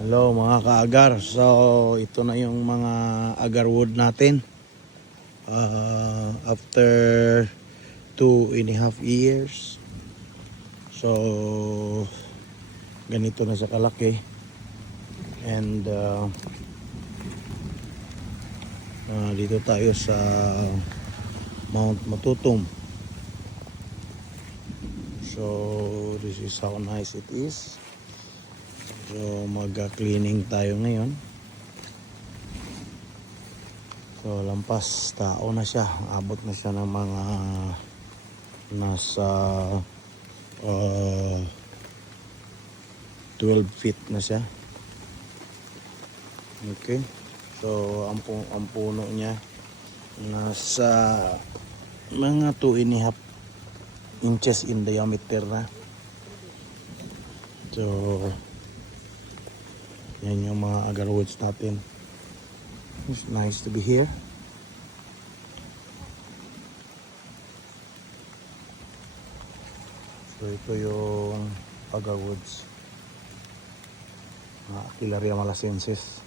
Hello mga kaagar. So ito na yung mga agarwood natin. After 2.5 years. So ganito na siya kalaki. And dito tayo sa Mount Matutum. So this is how nice it is. So mag-cleaning tayo ngayon. So lampas tao na siya. Abot na siya ng mga nasa 12 feet na siya. Okay. So ang puno niya nasa mga 2.5 inches in diameter na. So yan yung mga agarwoods natin. It's nice to be here. So ito yung agarwoods, Aquilaria malacensis.